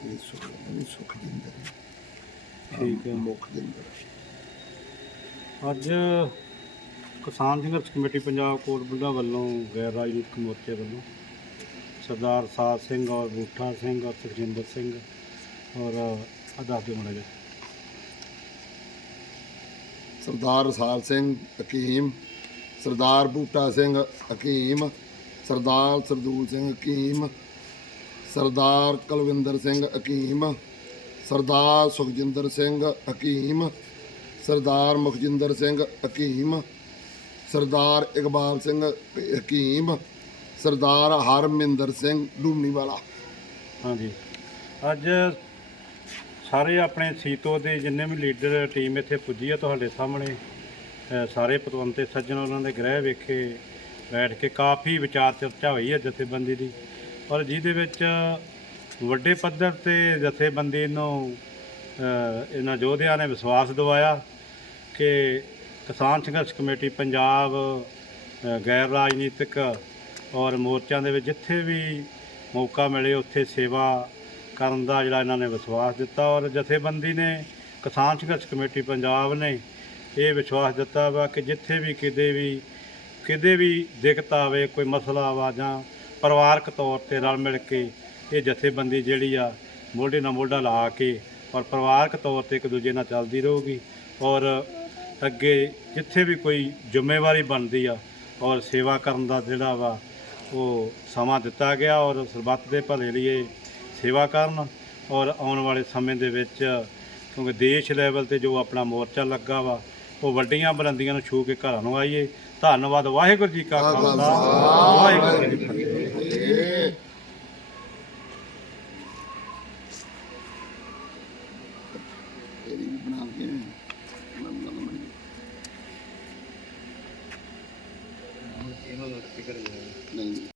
ਸੁਖ ਨਹੀਂ ਸੁਖ ਜਿੰਦਰ ਠੀਕ ਹੈ। ਮੁਖ ਜਿੰਦਰ ਅੱਜ ਕਿਸਾਨ ਸੰਘਰਸ਼ ਕਮੇਟੀ ਪੰਜਾਬ ਕੋਟ ਵੱਲੋਂ ਗੈਰ ਰਾਜਨੀਤਿਕ ਮੋਰਚੇ ਵੱਲੋਂ ਸਰਦਾਰ ਸਾਧ ਸਿੰਘ ਔਰ ਬੂਠਾ ਸਿੰਘ ਔਰ ਸੁਖਜਿੰਦਰ ਸਿੰਘ ਔਰ ਅਦਾਸ ਦੇ ਮੁੰਡੇ ਸਰਦਾਰ ਸਾਧ ਸਿੰਘ, ਹਕੀਮ, ਸਰਦਾਰ ਬੂਟਾ ਸਿੰਘ, ਹਕੀਮ, ਸਰਦਾਰ ਸਰਦੂਲ ਸਿੰਘ, ਹਕੀਮ ਸਰਦਾਰ ਕੁਲਵਿੰਦਰ ਸਿੰਘ ਹਕੀਮ ਸਰਦਾਰ ਸੁਖਜਿੰਦਰ ਸਿੰਘ ਹਕੀਮ ਸਰਦਾਰ ਮੁਖਜਿੰਦਰ ਸਿੰਘ ਹਕੀਮ ਸਰਦਾਰ ਇਕਬਾਲ ਸਿੰਘ ਹਕੀਮ ਸਰਦਾਰ ਹਰਮਿੰਦਰ ਸਿੰਘ ਡੂਮੀਵਾਲਾ ਹਾਂਜੀ। ਅੱਜ ਸਾਰੇ ਆਪਣੇ ਸੀਤੋ ਦੇ ਜਿੰਨੇ ਵੀ ਲੀਡਰ ਟੀਮ ਇੱਥੇ ਪੁੱਜੀ ਆ ਤੁਹਾਡੇ ਸਾਹਮਣੇ ਸਾਰੇ ਪਤਵੰਤੇ ਸੱਜਣ ਉਹਨਾਂ ਦੇ ਗ੍ਰਹਿ ਵੇਖੇ ਬੈਠ ਕੇ ਕਾਫੀ ਵਿਚਾਰ ਚਰਚਾ ਹੋਈ ਹੈ ਜਥੇਬੰਦੀ ਦੀ। ਔਰ ਜਿਹਦੇ ਵਿੱਚ ਵੱਡੇ ਪੱਧਰ ਤੇ ਜਥੇਬੰਦੀ ਨੂੰ ਇਹਨਾਂ ਯੋਧਿਆਂ ਨੇ ਵਿਸ਼ਵਾਸ ਦਿਵਾਇਆ ਕਿ ਕਿਸਾਨ ਸੰਘਰਸ਼ ਕਮੇਟੀ ਪੰਜਾਬ ਗੈਰ ਰਾਜਨੀਤਿਕ ਔਰ ਮੋਰਚਿਆਂ ਦੇ ਵਿੱਚ ਜਿੱਥੇ ਵੀ ਮੌਕਾ ਮਿਲੇ, ਉੱਥੇ ਸੇਵਾ ਕਰਨ ਦਾ ਜਿਹੜਾ ਇਹਨਾਂ ਨੇ ਵਿਸ਼ਵਾਸ ਦਿੱਤਾ। ਔਰ ਜਥੇਬੰਦੀ ਨੇ, ਕਿਸਾਨ ਸੰਘਰਸ਼ ਕਮੇਟੀ ਪੰਜਾਬ ਨੇ ਇਹ ਵਿਸ਼ਵਾਸ ਦਿੱਤਾ ਵਾ ਕਿ ਜਿੱਥੇ ਵੀ ਕਿਤੇ ਵੀ ਕਿਤੇ ਵੀ ਦਿੱਕਤ ਆਵੇ, ਕੋਈ ਮਸਲਾ ਵਾ ਜਾਂ ਪਰਿਵਾਰਕ ਤੌਰ ਤੇ ਰਲ ਮਿਲ ਕੇ ਇਹ ਜਥੇਬੰਦੀ ਜਿਹੜੀ ਆ, ਮੋਢੇ ਨਾਲ ਮੋਢਾ ਲਾ ਕੇ ਔਰ ਪਰਿਵਾਰਕ ਤੌਰ ਤੇ ਇੱਕ ਦੂਜੇ ਨਾਲ ਚੱਲਦੀ ਰਹੂਗੀ ਔਰ ਅੱਗੇ ਜਿੱਥੇ ਵੀ ਕੋਈ ਜ਼ਿੰਮੇਵਾਰੀ ਬਣਦੀ ਆ ਔਰ ਸੇਵਾ ਕਰਨ ਦਾ ਜਿਹੜਾ ਵਾ, ਉਹ ਸਮਾਂ ਦਿੱਤਾ ਗਿਆ ਔਰ ਸਰਬੱਤ ਦੇ ਭਲੇ ਲਈ ਇਹ ਸੇਵਾ ਕਰਨ ਔਰ ਆਉਣ ਵਾਲੇ ਸਮੇਂ ਦੇ ਵਿੱਚ ਕਿਉਂਕਿ ਦੇਸ਼ ਲੈਵਲ ਤੇ ਜੋ ਆਪਣਾ ਮੋਰਚਾ ਲੱਗਾ ਵਾ, ਉਹ ਵੱਡੀਆਂ ਬੁਲੰਦੀਆਂ ਨੂੰ ਛੂ ਕੇ ਘਰਾਂ ਨੂੰ ਆਈਏ। ਧੰਨਵਾਦ। ਵਾਹਿਗੁਰੂ ਜੀ ਕਾ ਖਾਲਸਾ। ਵਾਹਿਗੁਰੂ ਜੀ ਕੀ ਫਤਿਹ। ਇਹਦੀ ਵੀ ਬਣਾ ਕੇ ਨਹੀਂ।